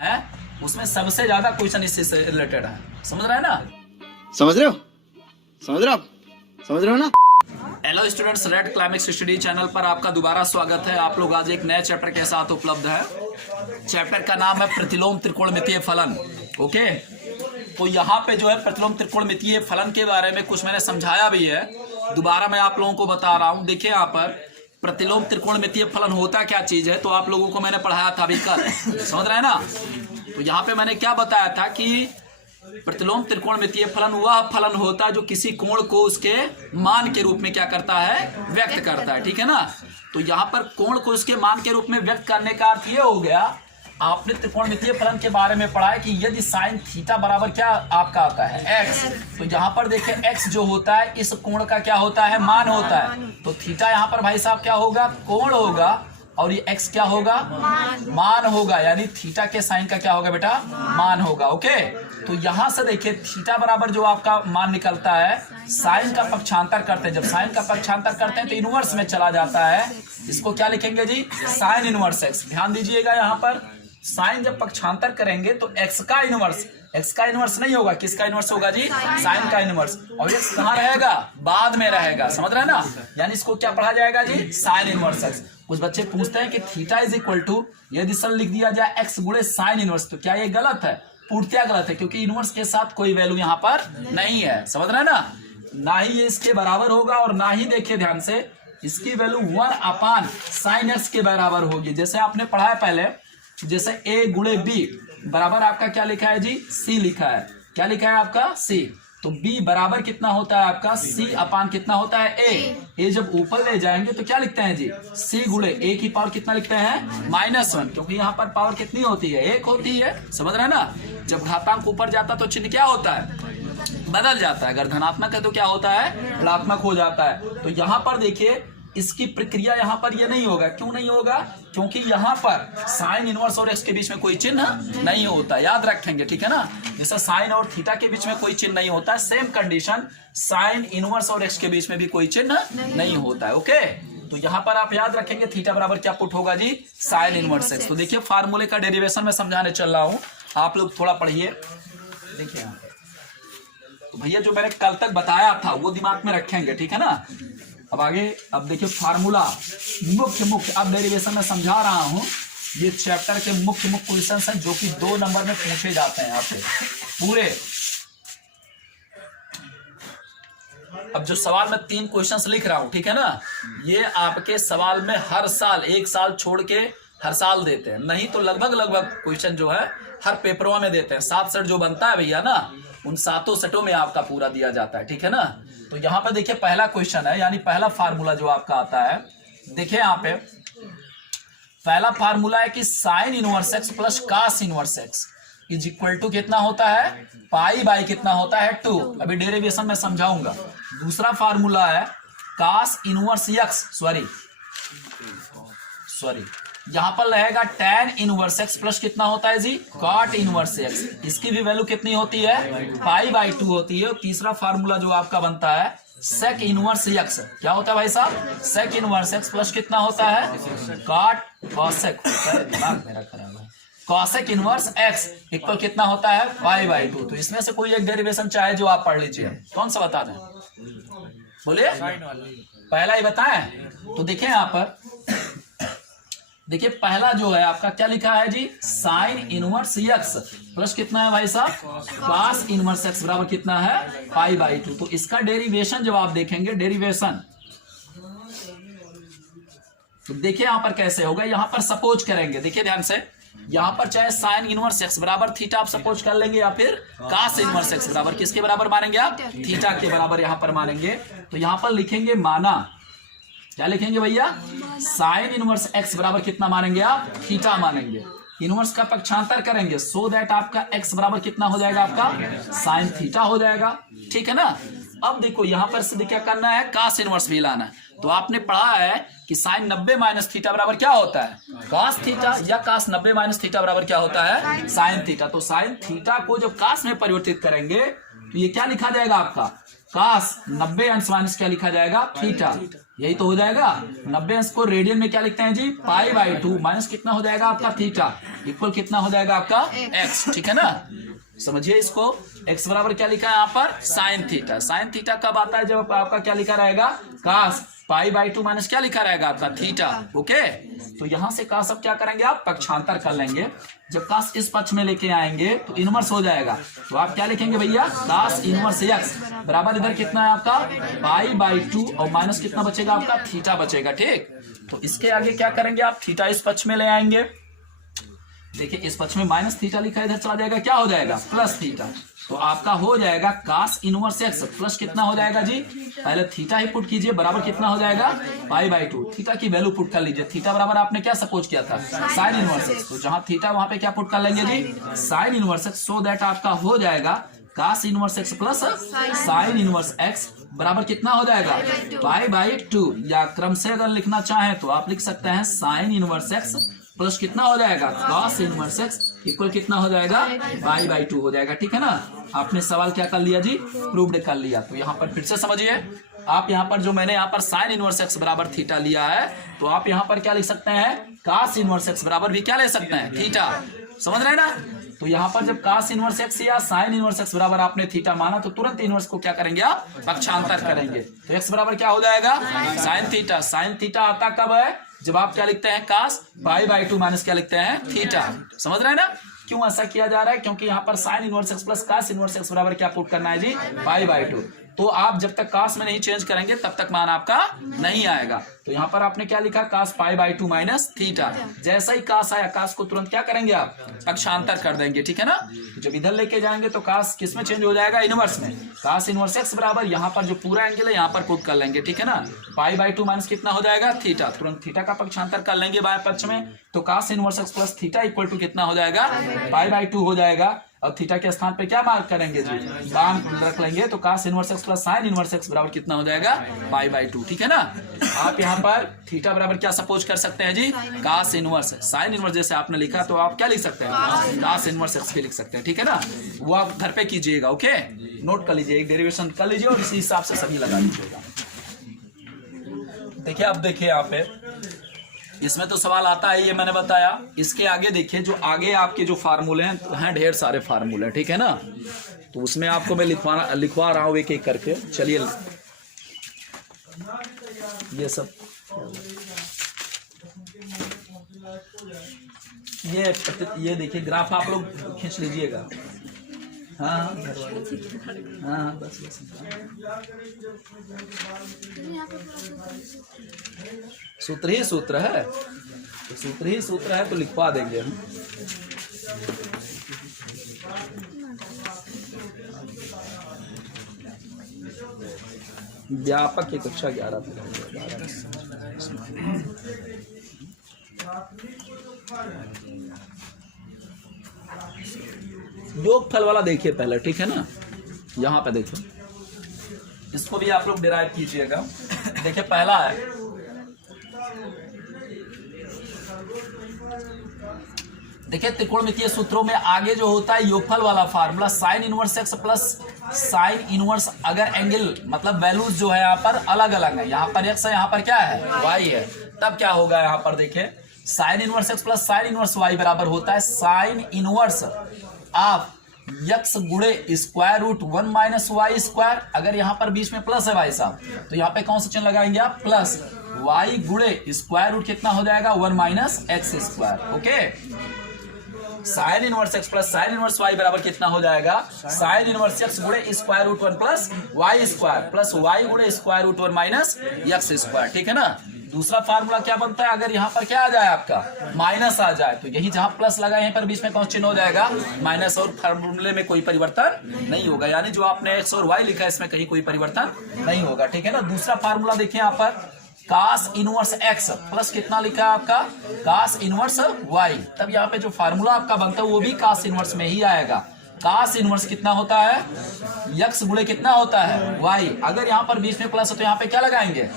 है उसमें सबसे ज्यादा क्वेश्चन इससे से रिलेटेड है। समझ रहे हैं ना? समझ रहे हो? समझ रहे हो आप? समझ रहे हो ना? Hello students, red climax study channel पर आपका दोबारा स्वागत है। आप लोग आज एक नए चैप्टर के साथ उपलब्ध है। चैप्टर का नाम है प्रतिलोम त्रिकोणमितीय फलन। ओके, तो यहाँ पे जो है प्रतिलोम त्रिकोणमितीय फलन के बारे में कुछ मैंने समझाया भी है, दोबारा मैं आप लोगों को बता रहा हूँ। देखिए यहाँ पर प्रतिलोम त्रिकोणमितीय फलन होता क्या चीज है, तो आप लोगों को मैंने पढ़ाया था अभी कल। समझ रहे हैं ना? तो यहाँ पे मैंने क्या बताया था कि प्रतिलोम त्रिकोणमितीय फलन वह फलन होता है जो किसी कोण को उसके मान के रूप में क्या करता है, व्यक्त करता है। ठीक है ना? तो यहाँ पर कोण को उसके मान के रूप में व्यक्त करने का अर्थ ये हो गया, आपने त्रिकोणमितीय फलन के बारे में पढ़ा है कि यदि साइन थीटा बराबर क्या आपका आता है, एक्स, तो यहाँ पर देखिए एक्स जो होता है इस कोण का क्या होता है, मान होता है। तो थीटा यहाँ पर भाई साहब क्या होगा, कोण होगा, और ये एक्स क्या होगा, मान होगा। यानी थीटा के साइन का क्या होगा बेटा, मान होगा। ओके, तो यहां से देखिए थीटा बराबर जो आपका मान निकलता है, साइन का पक्षांतर करते हैं। जब साइन का पक्षांतर करते हैं तो इनवर्स में चला जाता है। इसको क्या लिखेंगे जी, साइन इनवर्स एक्स। ध्यान दीजिएगा यहाँ पर साइन जब पक्षांतर करेंगे तो एक्स का इनवर्स, एक्स का इनवर्स नहीं होगा, किसका इनवर्स होगा जी, साइन का इनवर्स। और एक्स कहाँ रहेगा, बाद में रहेगा। समझ रहे हैं ना? यानी इसको क्या पढ़ा जाएगा जी, साइन इनवर्स एक्स। कुछ बच्चे पूछते हैं कि थीटा इज इक्वल टू, यदि सन लिख दिया जाए एक्स गुणे साइन इनवर्स, तो क्या ये गलत है? पूर्णतया गलत है, क्योंकि इनवर्स के साथ कोई वैल्यू यहाँ पर नहीं है। समझ रहे हैं ना? ना ही ये इसके बराबर होगा और ना ही, देखिए ध्यान से, इसकी वैल्यू 1 साइन एक्स के बराबर होगी। जैसे आपने पढ़ा है पहले, जैसे a गुणे b बराबर आपका क्या लिखा है जी, c लिखा है। क्या लिखा है आपका, c। तो b बराबर कितना होता है आपका, c अपान कितना होता है, a जब ऊपर ले जाएंगे तो क्या लिखते हैं जी, c गुणे a की पावर कितना लिखते हैं, -1, क्योंकि यहाँ पर पावर कितनी होती है, 1 होती है। समझ रहे हैं ना? जब घातांक ऊपर जाता तो चिन्ह क्या होता है, बदल जाता है। अगर धनात्मक है तो क्या होता है, ऋणात्मक हो जाता है। तो यहाँ पर देखिए इसकी प्रक्रिया यहाँ पर ये नहीं होगा। क्यों नहीं होगा? क्योंकि यहाँ पर साइन इनवर्स और एक्स के बीच में कोई चिन्ह नहीं होता। याद रखेंगे, ठीक है ना? जैसे साइन और थीटा के बीच में कोई चिन्ह नहीं होता है, सेम कंडीशन साइन इनवर्स और एक्स के बीच में भी कोई चिन्ह नहीं होता है। ओके, तो यहाँ पर आप याद रखेंगे थीटा बराबर क्या पुट होगा जी, साइन इनवर्स एक्स। तो देखिए फार्मूले का डेरिवेशन में समझाने चल रहा हूँ, आप लोग थोड़ा पढ़िए। देखिए यहाँ पर तो भैया जो मैंने कल तक बताया था वो दिमाग में रखेंगे, ठीक है ना? अब आगे, अब देखिए फार्मूला मुख्य अब डेरिवेशन में समझा रहा हूं। ये चैप्टर के मुख्य क्वेश्चंस हैं जो कि 2 नंबर में पूछे जाते हैं आपसे पूरे। अब जो सवाल में 3 क्वेश्चंस लिख रहा हूं, ठीक है ना, ये आपके सवाल में हर साल 1 साल छोड़ के हर साल देते हैं। नहीं तो लगभग क्वेश्चन जो है हर पेपरों में देते हैं। 7 सेट जो बनता है भैया ना, उन 7 सेटों में आपका पूरा दिया जाता है। ठीक है ना? तो यहाँ पर देखिए पहला क्वेश्चन है, यानी पहला फार्मूला जो आपका आता है, देखिए यहाँ पे पहला फार्मूला है कि sine inverse x plus cos inverse x is equal to कितना होता है, पाई बाई कितना होता है, 2। अभी डेरिवेशन में समझाऊंगा। दूसरा फार्मूला है कास इनवर्स एक्स, सॉरी यहां पर रहेगा tan इनवर्स एक्स प्लस कितना होता है जी, cot इनवर्स एक्स। इसकी भी वैल्यू कितनी होती है, पाई बाई 2 होती है। और तीसरा फार्मूला जो आपका बनता है sec इनवर्स एक्स, क्या होता है भाई साहब, sec इनवर्स एक्स प्लस कितना होता है, cot cosec, दिमाग मेरा खराब है, cosec इनवर्स एक्स इक्वल कितना होता है, पाई बाई 2। तो इसमें से कोई एक डेरिवेशन चाहे जो आप पढ़ लीजिए। कौन सा बता दें, बोलिए, पहला ही बताएं। तो देखिए यहाँ पर देखिए पहला जो है आपका क्या लिखा है जी, साइन इनवर्स एक्स प्लस कितना है भाई साहब, कॉस इनवर्स एक्स बराबर कितना है, पाई बाई 2। तो इसका डेरिवेशन जब आप देखेंगे, डेरिवेशन तो देखिए यहां पर कैसे होगा। यहां पर सपोज करेंगे, देखिए ध्यान से, यहां पर चाहे साइन इनवर्स एक्स बराबर थीटा आप सपोज कर लेंगे, या फिर कॉस इनवर्स एक्स बराबर किसके बराबर मानेंगे आप, थीटा के बराबर यहां पर मानेंगे। तो यहां पर लिखेंगे माना, क्या लिखेंगे भैया, साइन इनवर्स एक्स बराबर कितना मानेंगे आप, थीटा मानेंगे। इनवर्स का पक्षांतर करेंगे सो दैट आपका एक्स बराबर कितना हो जाएगा, आपका साइन थीटा हो जाएगा। ठीक है ना? अब देखो यहां पर से क्या करना है, कास इनवर्स भी लाना है। तो आपने पढ़ा है कि साइन 90 माइनस थीटा बराबर क्या होता है, कास थीटा, या कास 90 माइनस थीटा बराबर क्या होता है, साइन थीटा। तो साइन थीटा को जब कास में परिवर्तित करेंगे तो ये क्या लिखा जाएगा आपका, कास 90 अंश माइनस क्या लिखा जाएगा, थीटा। यही तो हो जाएगा। 90 अंश को रेडियन में क्या लिखते हैं जी, π/2 माइनस कितना हो जाएगा आपका थीटा इक्वल कितना हो जाएगा आपका x, ठीक है ना। समझिए इसको, x बराबर क्या लिखा है यहाँ पर साइन थीटा। साइन थीटा कब आता है, जब आपका क्या लिखा रहेगा cos π/2 माइनस क्या लिखा रहेगा आपका थीटा। ओके, तो यहां से cos अब क्या करेंगे आप पक्षांतर कर लेंगे। जब cos इस पक्ष में लेके आएंगे तो इनवर्स हो जाएगा, तो आप क्या लिखेंगे भैया cos इनवर्स x बराबर इधर कितना है आपका π/2 और माइनस कितना बचेगा आपका थीटा बचेगा। ठीक, तो इसके आगे क्या करेंगे आप थीटा इस पक्ष में ले आएंगे। देखिए इस पक्ष में माइनस थीटा लिखा है, इधर चला जाएगा क्या हो जाएगा प्लस थीटा, तो आपका हो जाएगा cos इनवर्स x प्लस कितना हो जाएगा जी, पहले थीटा ही पुट कीजिए बराबर कितना हो जाएगा π/2। थीटा की वैल्यू पुट कर लीजिए, थीटा बराबर आपने क्या सपोज किया था साइन इनवर्स x, तो जहां थीटा वहां पे क्या पुट कर लेंगे जी sine inverse x, so that आपका हो जाएगा cos inverse x plus sine inverse x बराबर कितना हो जाएगा π/2, या क्रम से अगर लिखना चाहें तो आप लिख सकते हैं साइन इनवर्स x प्लस कितना हो जाएगा cos इनवर्स x इक्वल कितना हो जाएगा π/2 हो जाएगा। ठीक है ना, आपने सवाल क्या कर लिया जी प्रूव्ड कर लिया। तो यहाँ पर फिर से समझिए, आप यहाँ पर जो मैंने यहाँ पर साइन इनवर्स x बराबर थीटा लिया है, तो आप यहाँ पर क्या लिख सकते हैं cos इनवर्स x बराबर भी क्या ले सकते हैं थीटा। समझ रहे हैं ना, तो यहाँ पर जब cos इनवर्स x या साइन इनवर्स x बराबर आपने थीटा माना तो तुरंत इनवर्स को क्या करेंगे आप पक्षांतर करेंगे, तो x बराबर क्या हो जाएगा साइन थीटा। साइन थीटा आता कब है, जब आप क्या लिखते हैं cos π/2 माइनस क्या लिखते हैं थीटा। समझ रहे हैं ना, क्यों ऐसा किया जा रहा है, क्योंकि यहाँ पर sign inverse x plus cos inverse x बराबर क्या पुट करना है जी π/2। तो आप जब तक cos में नहीं चेंज करेंगे तब तक मान आपका नहीं आएगा। तो यहाँ पर आपने क्या लिखा cos π/2 माइनस थीटा, जैसा ही cos आया cos को तुरंत क्या करेंगे आप पक्षांतर कर देंगे। ठीक है ना, जब इधर लेके जाएंगे तो cos किस में चेंज हो जाएगा इनवर्स में, cos इनवर्स x बराबर यहाँ पर जो पूरा एंगल है यहाँ पर पुट कर लेंगे। ठीक है ना, π/2 माइनस कितना हो जाएगा थीटा, तुरंत थीटा का पक्षांतर कर लेंगे बाएं पक्ष में, तो cos inverse x plus theta equal to कितना हो जाएगा π/2 हो जाएगा। अब थीटा के स्थान पे क्या मार्क करेंगे जी बाम रख लेंगे, तो cos inverse x plus sine inverse x बराबर कितना हो जाएगा π/2। ठीक है ना, आप यहाँ पर थीटा बराबर क्या सपोज कर सकते हैं जी cos इनवर्स, साइन इनवर्स जैसे आपने लिखा तो आप क्या लिख सकते हैं cos इनवर्स x भी लिख सकते हैं। ठीक है ना, वो आप घर पे कीजिएगा, ओके नोट कर लीजिए, एक डेरिवेशन कर लीजिए और इसी हिसाब से सभी लगा लीजिएगा। देखिए अब देखिए यहाँ पे इसमें तो सवाल आता है, ये मैंने बताया। इसके आगे देखिए, जो आगे आपके जो फार्मूले हैं ढेर सारे फार्मूले, ठीक है ना, तो उसमें आपको मैं लिखवा रहा हूँ एक एक करके। चलिए ये सब ये देखिए ग्राफ आप लोग खींच लीजिएगा। हाँ हाँ बस सूत्र ही सूत्र है, तो सूत्र ही सूत्र है तो लिखवा देंगे हम। व्यापक की कक्षा 11 योगफल वाला देखिए पहले, ठीक है ना, यहाँ पे देखो इसको भी आप लोग डिराइव कीजिएगा। देखिए पहला है देखिए त्रिकोणमितीय सूत्रों में आगे जो होता है योगफल वाला formula sign inverse x plus sine inverse, अगर एंगल मतलब वैल्यूज जो है यहाँ पर अलग अलग है, यहाँ पर x है यहाँ पर क्या है y है, तब क्या होगा यहाँ पर देखिए sine inverse x plus sine inverse y बराबर होता है साइन इनवर्स ऑफ x गुणे square root 1 minus y square. अगर यहाँ पर बीच में प्लस है भाई साहब तो यहाँ पे कौन सा चिन्ह लगाएंगे आप प्लस, y गुणे स्क्वायर रूट कितना हो जाएगा 1 minus x square. Okay, sine inverse x plus sine inverse y बराबर कितना हो जाएगा साइन इनवर्स x गुणे square root 1 plus y square plus y गुणे square root 1 minus x square. ठीक है ना, दूसरा फार्मूला क्या बनता है, अगर यहाँ पर क्या आ जाए आपका माइनस आ जाए तो यही जहां प्लस लगा यहीं पर बीच में कौन चिन्ह हो जाएगा माइनस, और फार्मूले में कोई परिवर्तन नहीं होगा, यानी जो आपने x और y लिखा है इसमें कहीं कोई परिवर्तन नहीं होगा। ठीक है ना, दूसरा फार्मूला देखिए यहाँ पर cos इनवर्स x प्लस कितना लिखा है आपका cos इनवर्स y, तब यहाँ पे जो फार्मूला आपका बनता है वो भी cos इनवर्स में ही आएगा। cos इनवर्स कितना होता है x गुणे कितना होता है y, अगर यहाँ पर बीच में प्लस है तो यहाँ पे क्या लगाएंगे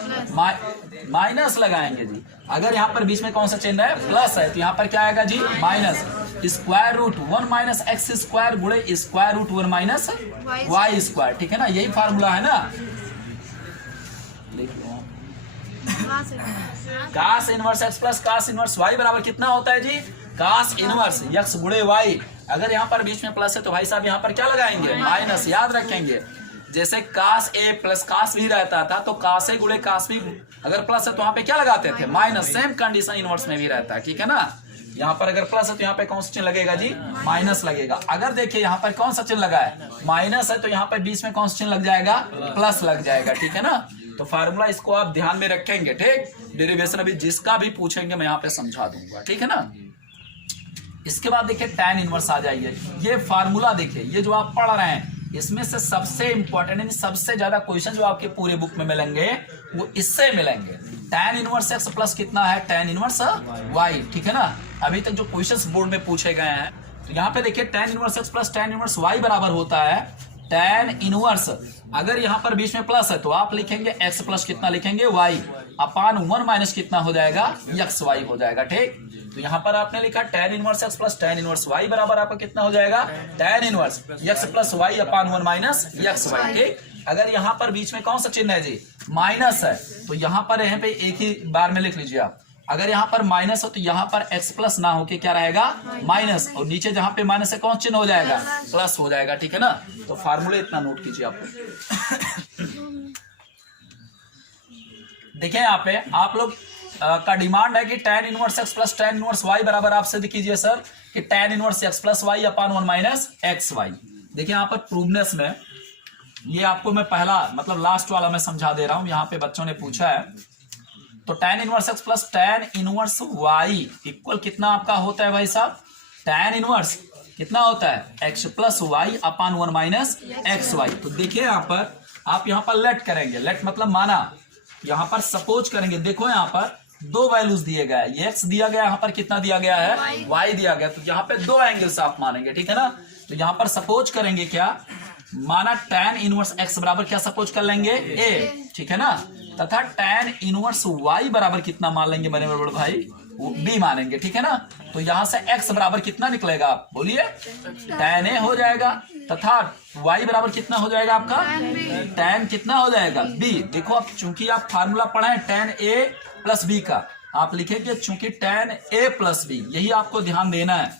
माइनस लगाएंगे जी। अगर यहाँ पर बीच में कौन सा चिन्ह है प्लस है तो यहाँ पर क्या आएगा जी minus, square root 1 minus x square गुणे square root 1 minus y square. ठीक है ना, यही फार्मूला है ना। Cos inverse x plus cos inverse y बराबर कितना होता है जी? कास इनवर्स एक्स गुणे वाई। अगर यहाँ पर बीच में प्लस है तो भाई साहब यहाँ पर क्या लगाएंगे? माइनस। याद रखेंगे जैसे कास ए प्लस कास बी रहता था तो कास ए गुणे कास बी अगर प्लस है तो यहाँ पे क्या लगाते थे? माइनस। सेम कंडीशन इनवर्स में भी रहता है, ठीक है ना। यहाँ पर अगर प्लस है तो यहाँ पे कौन सा चिन्ह लगेगा जी? माइनस लगेगा। अगर देखिए यहाँ पर कौन सा चिन्ह लगा है? माइनस है तो यहाँ पर बीच में कौन सा चिन्ह लग जाएगा? प्लस लग जाएगा, ठीक है ना। तो फार्मूला इसको आप ध्यान में रखेंगे, ठीक। डेरिवेशन अभी जिसका भी पूछेंगे मैं यहाँ पे समझा दूंगा, ठीक है ना। इसके बाद देखिए tan इनवर्स आ जाइए। ये फार्मूला देखिए, ये जो आप पढ़ रहे हैं इसमें से सबसे इंपॉर्टेंट सबसे ज्यादा क्वेश्चन जो आपके पूरे बुक में मिलेंगे वो इससे मिलेंगे। tan इनवर्स एक्स प्लस कितना है? tan इनवर्स वाई, ठीक है ना। अभी तक जो क्वेश्चंस बोर्ड में पूछे गए हैं तो यहाँ पे देखिए tan inverse x plus tan inverse y बराबर होता है tan इनवर्स। अगर यहाँ पर बीच में प्लस है तो आप लिखेंगे x प्लस कितना लिखेंगे? y अपान 1 माइनस कितना हो जाएगा? x y हो जाएगा, ठीक। तो यहाँ पर आपने लिखा tan inverse x plus tan inverse y बराबर आपका कितना हो जाएगा? tan inverse x plus y अपान 1 माइनस x y, ठीक। अगर यहाँ पर बीच में कौन सा चिन्ह है जी? माइनस है तो यहाँ पे एक ही बार में लिख लीजिए आप। अगर यहाँ पर माइनस हो तो यहाँ पर x प्लस ना होके क्या रहेगा? माइनस। और नीचे जहां पे माइनस है कौन चिन्ह हो जाएगा? प्लस हो जाएगा, ठीक है ना। तो फार्मूले इतना नोट कीजिए आप। देखिए यहाँ पे आप लोग का डिमांड है कि tan inverse x plus tan inverse y बराबर आप सिद्ध कीजिए सर कि tan inverse x plus y अपान 1 माइनस एक्स वाई। देखिए यहाँ पर प्रूवनेस में ये आपको मैं पहला मतलब लास्ट वाला मैं समझा दे रहा हूं। यहाँ पे बच्चों ने पूछा है तो tan inverse x plus tan inverse y equal कितना आपका होता है भाई साहब? tan इनवर्स कितना होता है? x plus y upon 1 minus x Y. तो देखिए यहाँ पर आप यहाँ पर लेट करेंगे, लेट मतलब माना। यहाँ पर सपोज करेंगे, देखो यहाँ पर दो वैल्यूज दिए गए हैं, ये x दिया गया, यहाँ पर कितना दिया गया है? y दिया गया। तो यहाँ पे दो एंगल्स आप मानेंगे, ठीक है ना। तो यहाँ पर सपोज करेंगे क्या? माना tan इनवर्स x बराबर क्या सपोज कर लेंगे? a, ठीक है ना। तथा tan इनवर्स y बराबर कितना मान लेंगे मेरे बड़े भाई? वो b मानेंगे, ठीक है ना। तो यहां से x बराबर कितना निकलेगा आप बोलिए? tan a हो जाएगा तथा y बराबर कितना हो जाएगा आपका? tan कितना हो जाएगा? b। देखो आप चूंकि आप फार्मूला पढ़े हैं tan a प्लस b का, आप लिखेंगे चूंकि tan a प्लस b, यही आपको ध्यान देना है।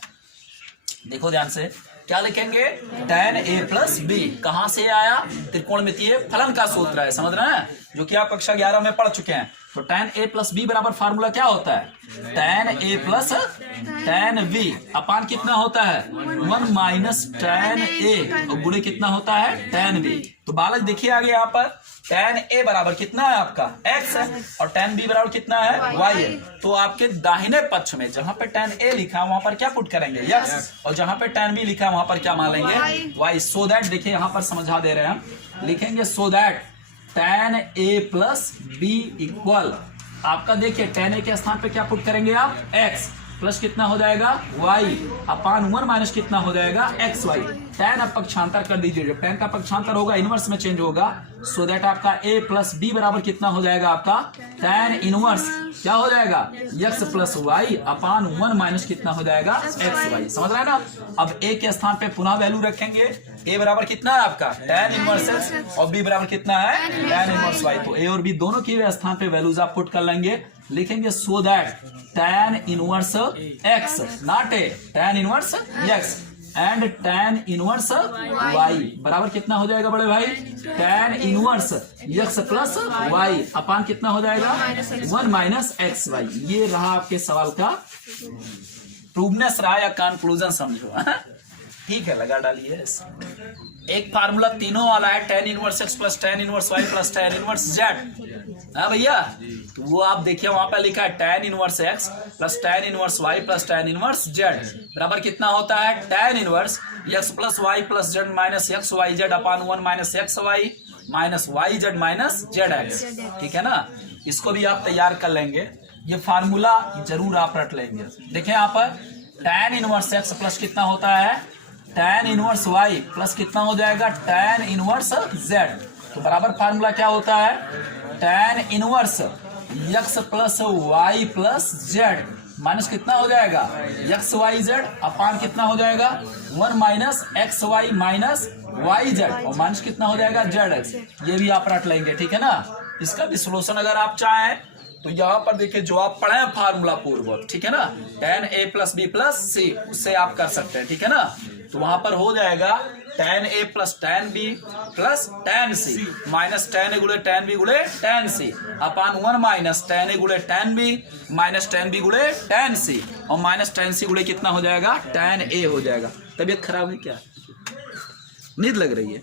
देखो ध्यान से क्या लिखेंगे? tan a plus b। कहां से आया? त्रिकोणमितीय फलन का सूत्र है, समझ रहे हैं, जो कि आप कक्षा 11 में पढ़ चुके हैं। तो tan a प्लस b बराबर फार्मूला क्या होता है? tan a plus tan b अपान कितना होता है? 1 माइनस tan a और गुणे कितना होता है? tan b। तो बालक देखिए आगे यहाँ पर tan a बराबर कितना है आपका? x है और tan b बराबर कितना है? y है। तो आपके दाहिने पक्ष में जहां पे tan a लिखा है वहां पर क्या पुट करेंगे? x। और जहां पे tan b लिखा है वहां पर क्या मान लेंगे? y। सो दैट देखिए यहाँ पर समझा दे रहे हैं हम, लिखेंगे so that tan a plus b equal आपका देखिए tan a के स्थान पे क्या पुट करेंगे आप? x प्लस कितना हो जाएगा? y अपान 1 माइनस कितना हो जाएगा? X Y. tan अब पक्षांतर कर दीजिए, जब tan का पक्षांतर होगा इनवर्स में चेंज होगा। सो दैट आपका a प्लस b बराबर कितना हो जाएगा आपका? tan इनवर्स क्या हो जाएगा? x plus y upon 1 minus कितना हो जाएगा? X y. समझ रहे हैं ना। अब a के स्थान पे पुनः वैल्यू रखेंगे। a बराबर कितना है आपका? tan इनवर्स x और b बराबर कितना है? tan inverse y। तो a और b दोनों के स्थान पे वैल्यूज आप पुट कर लेंगे, लिखेंगे so that tan inverse x not a, tan inverse x and tan inverse y बराबर कितना हो जाएगा बड़े भाई? tan inverse x plus y अपान कितना हो जाएगा? 1 माइनस एक्स वाई। ये रहा आपके सवाल का प्रूवनेस रहा या कंक्लूजन समझो। ठीक है, लगा डालिए। एक फार्मूला तीनों वाला है, tan inverse x plus tan inverse y plus tan inverse z। हाँ भैया, तो वो आप देखिए वहां पर लिखा है tan inverse x plus tan inverse y plus tan inverse z बराबर कितना होता है? tan inverse x plus y plus z minus x y z upon 1 minus x y minus y z minus z x. ठीक है ना, इसको भी आप तैयार कर लेंगे। ये फार्मूला जरूर आप रट लेंगे। देखिए यहाँ पर tan इनवर्स x प्लस कितना होता है? tan इनवर्स y प्लस कितना हो जाएगा? tan inverse z। तो बराबर फार्मूला क्या होता है? tan inverse x plus y plus z minus कितना हो जाएगा? एक्स वाई जेड अपान कितना हो जाएगा? 1 minus x y minus y z और माइनस कितना हो जाएगा? Z x. ये भी आप रट लेंगे। ठीक है ना। इसका भी सोल्यूशन अगर आप चाहें तो यहाँ पर देखिए जो आप पढ़े हैं फार्मूला पूर्व, ठीक है ना, tan a plus b plus c, उससे आप कर सकते हैं, ठीक है ना। तो वहां पर हो जाएगा tan a plus tan b plus tan c minus tan a गुणे tan b गुणे tan c upon 1 minus tan a गुणे tan b minus tan b गुणे tan c और माइनस tan c गुणे कितना हो जाएगा, tan a हो जाएगा। तबीयत खराब है क्या, नींद लग रही है?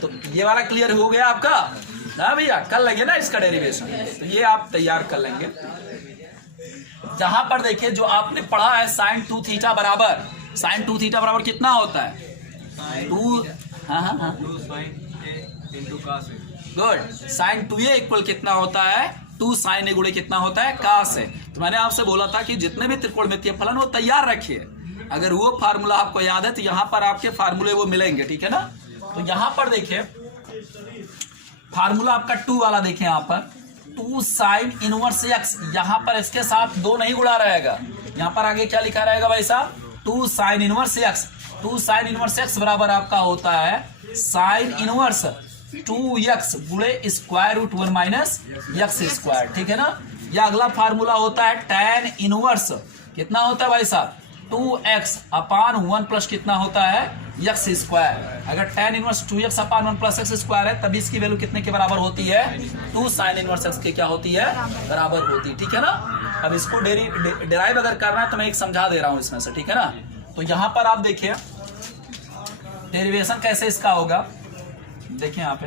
तो ये वाला क्लियर हो गया आपका? हाँ भैया, कल लगे ना इसका डेरिवेशन, तो ये आप तैयार कर लेंगे। जहां पर देखिए जो आपने पढ़ा है sin 2 थीटा बराबर, sin 2 थीटा बराबर कितना होता है, 2, हाँ गुड, sin 2a इक्वल कितना होता है, 2 sin a गुणे कितना होता है, cos a। तो मैंने आपसे बोला था कि जितने भी त्रिकोणमितीय फलन वो तैयार रखिए, अगर वो फार्मूला आपको याद है तो यहाँ पर आपके फार्मूले वो मिलेंगे, ठीक है ना। तो यहाँ पर देखिए फार्मूला आपका 2 वाला देखें, यहाँ पर 2 sin इनवर्स x, यहाँ पर इसके साथ 2 नहीं गुणा रहेगा, यहाँ पर आगे क्या लिखा रहेगा भाई साहब, 2 sin inverse x। 2 sin inverse x बराबर आपका होता है sin इनवर्स 2x गुणे square root 1 minus x square, ठीक है ना। यह अगला फार्मूला होता है tan इनवर्स, कितना होता है भाई साहब, 2x अपान 1 प्लस कितना होता है, x स्क्वायर। अगर tan इनवर्स 2x अपान 1 प्लस x स्क्वायर है तभी इसकी वैल्यू कितने के बराबर होती है, 2 sin इनवर्स x के क्या होती है, बराबर होती है, ठीक है ना। अब इसको डिराइव अगर करना है तो मैं एक समझा दे रहा हूं इसमें से, ठीक है ना। तो यहां पर आप देखिए डेरिवेशन कैसे इसका होगा, देखिए यहाँ पे,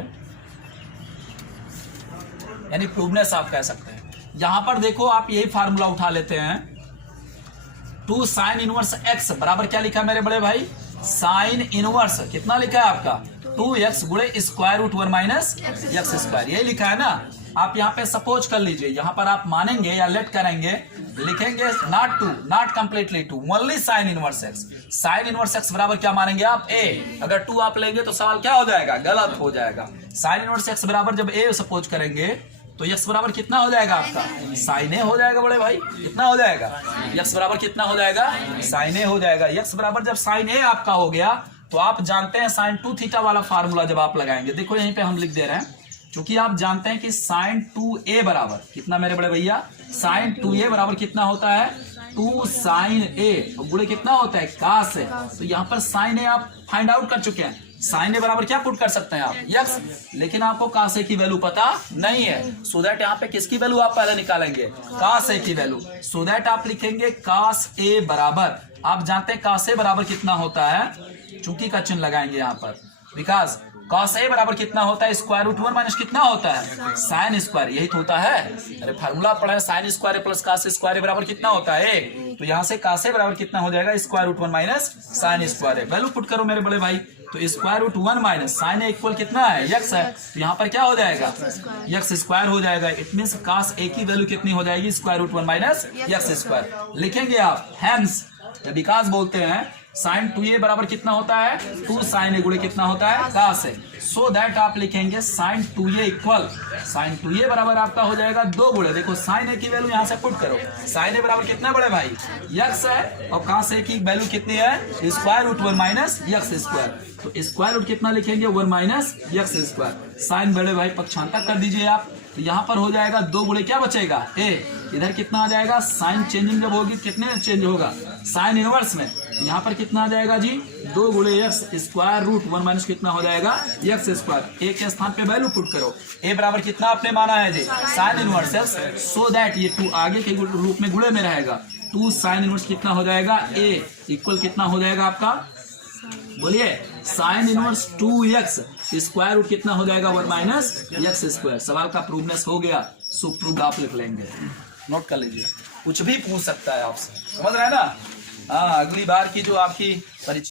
यानी प्रूवनेस आप कह सकते हैं। यहां पर देखो आप यही फार्मूला उठा लेते हैं, 2 sin इनवर्स x बराबर क्या लिखा है मेरे बड़े भाई, साइन इनवर्स कितना लिखा है आपका, 2x गुणे square root 1 minus x square, यही लिखा है ना। आप यहाँ पे सपोज कर लीजिए, यहाँ पर आप मानेंगे या लेट करेंगे, लिखेंगे not 2, not completely 2, only sign inverse x। Sign inverse x बराबर क्या मानेंगे आप, a। अगर 2 आप लेंगे तो सवाल क्या हो जाएगा, गलत हो जाएगा। साइन इनवर्स x बराबर जब a सपोज करेंगे तो x बराबर कितना हो जाएगा आपका, साइन ए हो जाएगा बड़े भाई, कितना हो जाएगा, x बराबर कितना हो जाएगा, साइन ए हो जाएगा। x बराबर जब साइन ए आपका हो गया तो आप जानते हैं sin 2 थीटा वाला फार्मूला जब आप लगाएंगे, देखो यहीं पे हम लिख दे रहे हैं, क्योंकि आप जानते हैं कि sin 2a बराबर कितना मेरे बड़े भैया, sin 2a बराबर कितना होता है, 2 sin a गुणे कितना होता है, cos a। तो यहाँ पर sin a आप फाइंड आउट कर चुके हैं, साइन ए बराबर क्या पुट कर सकते हैं आप, x, लेकिन आपको cos a की वैल्यू पता नहीं है, सो दैट यहाँ पे किसकी वैल्यू आप पहले निकालेंगे, cos a की वैल्यू। सो दैट आप लिखेंगे cos a बराबर, आप जानते हैं cos a बराबर कितना होता है, चूंकि का चिन्ह लगाएंगे यहाँ पर, बिकॉज cos a बराबर कितना होता है, स्क्वायर रूट 1 माइनस कितना होता है, साइन स्क्वायर, यही तो होता है। अरे फार्मूला पढ़ा है, sine square plus cos square बराबर कितना होता है, तो यहाँ से cos a बराबर कितना हो जाएगा, square root 1 minus sine square. Value put करो मेरे बड़े भाई, तो square root 1 minus sine a equal कितना है, x है, तो यहाँ पर क्या हो जाएगा, x स्क्वायर हो जाएगा। इट मीन्स cos a की वैल्यू कितनी हो जाएगी, square root 1 minus x square लिखेंगे आप। हैंस विकास बोलते हैं साइन 2a बराबर कितना होता है, 2 sin a गुणे कितना होता है, cos a। सो दैट आप लिखेंगे sign 2a equal, sign 2a बराबर आपका हो जाएगा 2 गुणे, देखो साइन a की वैल्यू यहाँ से पुट करो, साइन a बराबर कितना बड़े भाई, x है, और cos a की वैल्यू कितनी है, square root 1 minus x square. तो स्क्वायर रूट कितना लिखेंगे, 1 माइनस x स्क्वायर। साइन बड़े भाई पक्षांतर कर दीजिए आप, तो यहाँ पर हो जाएगा 2 गुणे क्या बचेगा, a, इधर कितना आ जाएगा, साइन चेंजिंग जब होगी कितने में चेंज होगा, साइन इनवर्स में, यहाँ पर कितना आ जाएगा जी, 2 गुणे x स्क्वायर रूट 1 माइनस कितना हो जाएगा, x स्क्वायर। a के स्थान पे वैल्यू पुट करो, a बराबर कितना आपने माना है जी, sine inverse x, so that ये 2 आगे के रूप में गुणे में रहेगा, 2 साइन इनवर्स कितना हो जाएगा, a इक्वल कितना हो जाएगा आपका, बोलिए, sine inverse 2x square root कितना हो जाएगा, 1 माइनस x स्क्वायर। सवाल का प्रूवनेस हो गया, सो प्रूव आप लिख लेंगे, नोट कर लीजिए, कुछ भी पूछ सकता है आपसे, समझ रहे हैं ना। हाँ, अगली बार की जो आपकी परीक्षा